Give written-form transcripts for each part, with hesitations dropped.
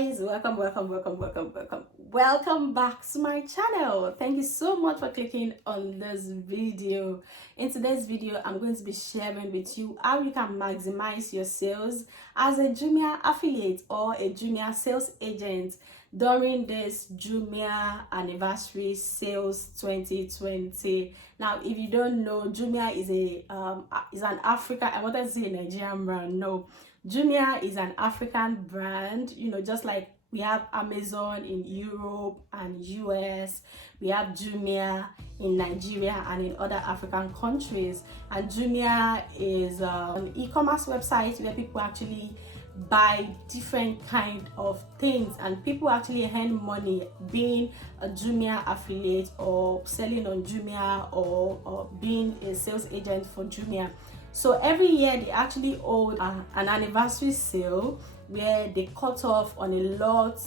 guys, welcome back to my channel. Thank you so much for clicking on this video. In today's video, I'm going to be sharing with you how you can maximize your sales as a Jumia affiliate or a Jumia sales agent during this Jumia anniversary sales 2020. Now, if you don't know, Jumia is an African, I wanted to say a Nigerian brand. No, Jumia is an African brand, just like we have Amazon in Europe and US, we have Jumia in Nigeria and in other African countries. And Jumia is an e-commerce website where people actually buy different kind of things, and people actually earn money being a Jumia affiliate or selling on Jumia or being a sales agent for Jumia. So every year they actually hold an anniversary sale where they cut off on a lot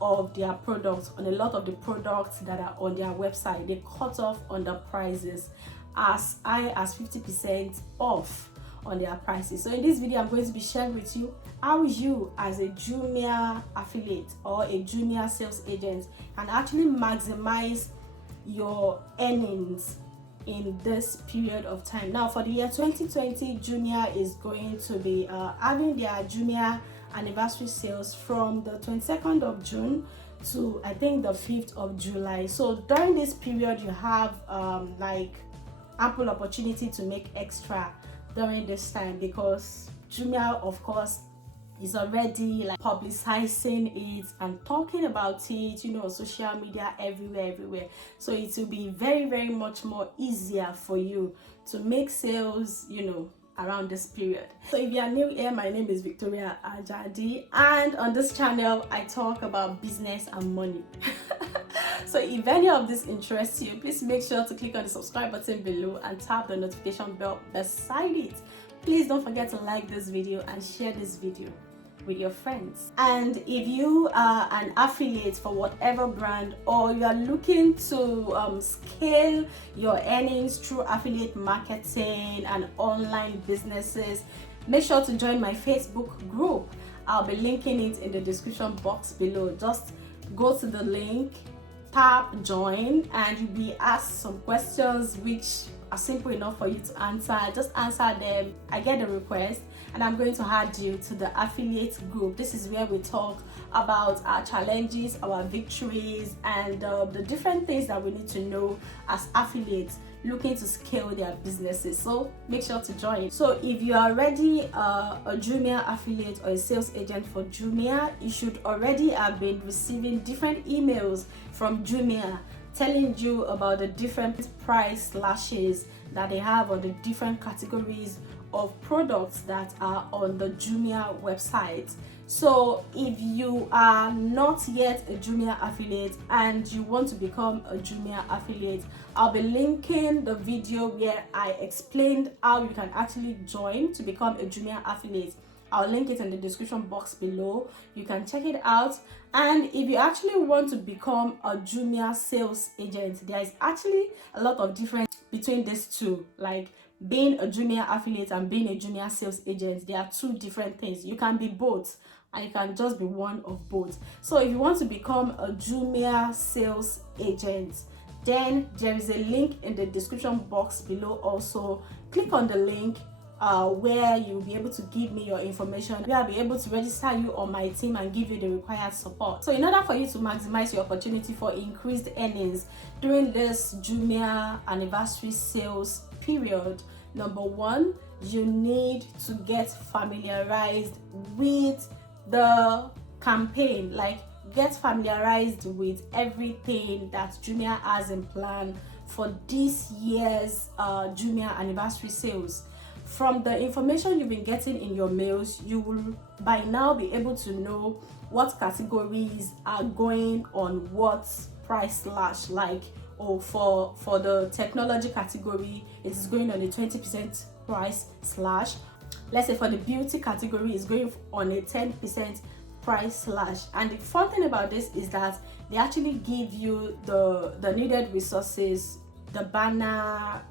of their products, on a lot of the products that are on their website. They cut off on the prices as high as 50% off on their prices. So in this video, I'm going to be sharing with you how you as a Jumia affiliate or a Jumia sales agent can actually maximize your earnings in this period of time. Now for the year 2020, Jumia is going to be having their Jumia anniversary sales from the 22nd of June to I think the 5th of July. So during this period, you have like ample opportunity to make extra during this time, because Jumia, of course, is already like publicizing it and talking about it, social media everywhere. So it will be very much more easier for you to make sales, around this period. So if you are new here, my name is Victoria Ajadi, and on this channel I talk about business and money. So if any of this interests you, please make sure to click on the subscribe button below and tap the notification bell beside it. Please don't forget to like this video and share this video with your friends. And if you are an affiliate for whatever brand, or you are looking to scale your earnings through affiliate marketing and online businesses, make sure to join my Facebook group. I'll be linking it in the description box below. Just go to the link, tap join, and you'll be asked some questions which are simple enough for you to answer. Just answer them. I get the request and I'm going to add you to the affiliate group. This is where we talk about our challenges, our victories, and the different things that we need to know as affiliates looking to scale their businesses. So make sure to join. So if you are already a Jumia affiliate or a sales agent for Jumia, you should already have been receiving different emails from Jumia telling you about the different price slashes that they have on the different categories of products that are on the Jumia website. So if you are not yet a Jumia affiliate and you want to become a Jumia affiliate, I'll be linking the video where I explained how you can actually join to become a Jumia affiliate. I'll link it in the description box below. You can check it out. And if you actually want to become a Jumia sales agent, there is actually a lot of difference between these two. Like being a Jumia affiliate and being a Jumia sales agent, they are two different things. You can be both, and you can just be one of both. So if you want to become a Jumia sales agent, then there is a link in the description box below. Also click on the link where you'll be able to give me your information, where I'll be able to register you on my team and give you the required support. So in order for you to maximize your opportunity for increased earnings during this Jumia anniversary sales period, number one, you need to get familiarized with the campaign. Like, get familiarized with everything that Jumia has in plan for this year's Jumia anniversary sales. From the information you've been getting in your mails, you will by now be able to know what categories are going on what price slash. Like, for the technology category, it is going on a 20% price slash. Let's say for the beauty category, it's going on a 10% price slash. And the fun thing about this is that they actually give you the needed resources, the banner,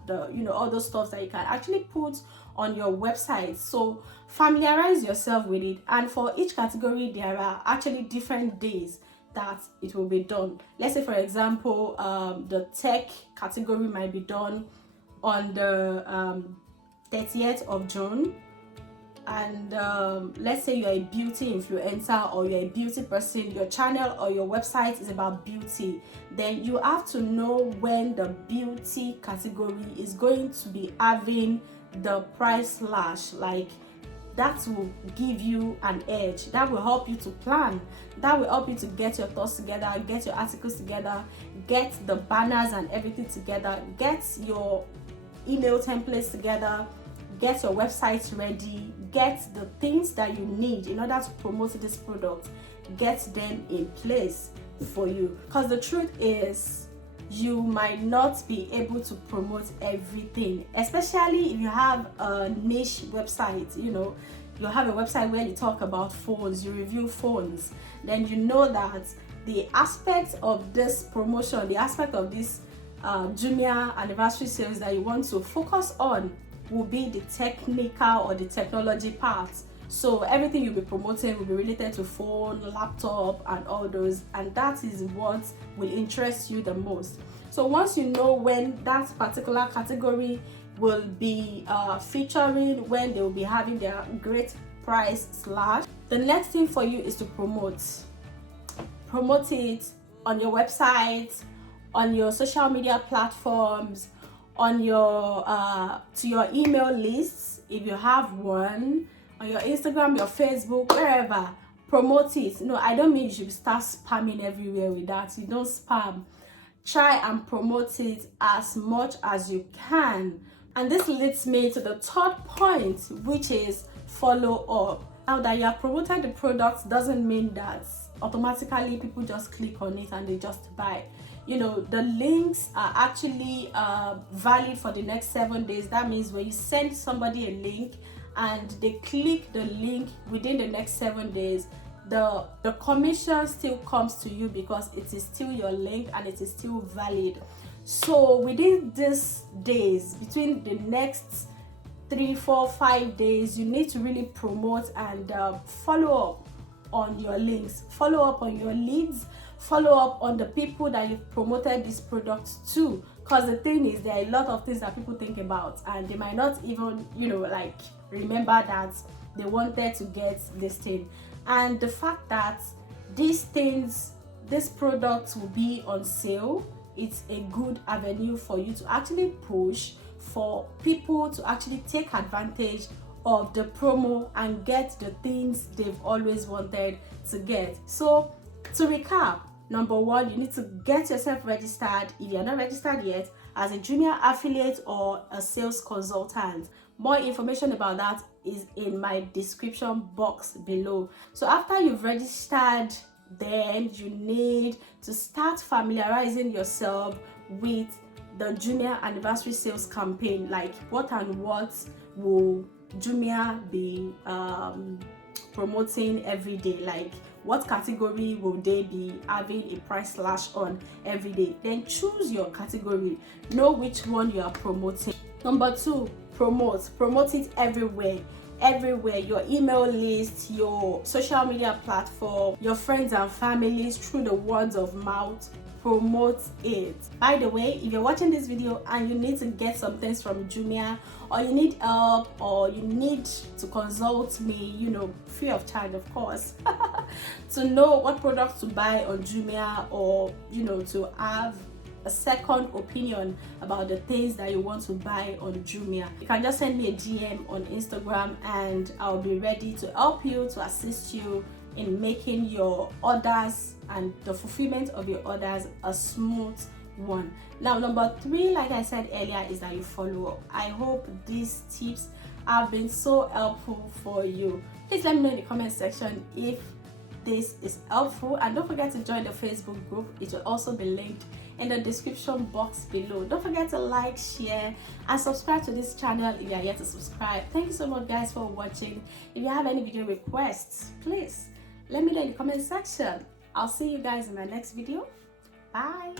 all those stuff that you can actually put on your website. So familiarize yourself with it, and for each category there are actually different days that it will be done. Let's say for example, the tech category might be done on the 30th of June, and let's say you're a beauty influencer or you're a beauty person, your channel or your website is about beauty, then you have to know when the beauty category is going to be having the price slash. Like, that will give you an edge, that will help you to plan, that will help you to get your thoughts together, get your articles together, get the banners and everything together, get your email templates together, get your website ready, get the things that you need in order to promote this product, get them in place for you. Because the truth is, you might not be able to promote everything, especially if you have a niche website. You have a website where you talk about phones, you review phones, then you know that the aspect of this promotion, the aspect of this Jumia anniversary sales that you want to focus on will be the technical or the technology part. So everything you'll be promoting will be related to phone, laptop, and all those, and that is what will interest you the most. So once you know when that particular category will be featuring, when they will be having their great price slash, the next thing for you is to promote it on your website, on your social media platforms, on your to your email lists if you have one, on your Instagram, your Facebook, wherever. Promote it. No, I don't mean you should start spamming everywhere with that. You don't spam. Try and promote it as much as you can. And this leads me to the third point, which is follow up. Now that you have promoted the product doesn't mean that automatically people just click on it and they just buy. The links are actually valid for the next 7 days. That means when you send somebody a link and they click the link within the next 7 days, the commission still comes to you because it is still your link and it is still valid. So within these days, between the next 3, 4, 5 days, you need to really promote and follow up on your links, follow up on your leads, follow up on the people that you've promoted this product to. Because the thing is, there are a lot of things that people think about and they might not even remember that they wanted to get this thing. And the fact that these products will be on sale, it's a good avenue for you to actually push for people to actually take advantage of the promo and get the things they've always wanted to get. So to recap, number one, you need to get yourself registered if you're not registered yet as a Jumia affiliate or a sales consultant. More information about that is in my description box below. So after you've registered, then you need to start familiarizing yourself with the Jumia anniversary sales campaign. Like, what and what will Jumia be promoting every day? Like, what category will they be having a price slash on every day? Then choose your category, know which one you are promoting. Number two, promote it everywhere, your email list, your social media platform, your friends and families, through the words of mouth. Promote it. By the way, if you're watching this video and you need to get some things from Jumia, or you need help, or you need to consult me, free of charge, of course, to know what products to buy on Jumia, or to have a second opinion about the things that you want to buy on Jumia, you can just send me a DM on Instagram and I'll be ready to help you, to assist you in making your orders and the fulfillment of your orders a smooth one. Now, number three, like I said earlier, is that you follow up. I hope these tips have been so helpful for you. Please let me know in the comment section if this is helpful, and don't forget to join the Facebook group. It will also be linked in the description box below. Don't forget to like, share, and subscribe to this channel if you are yet to subscribe. Thank you so much, guys, for watching. If you have any video requests, please let me know in the comment section. I'll see you guys in my next video. Bye.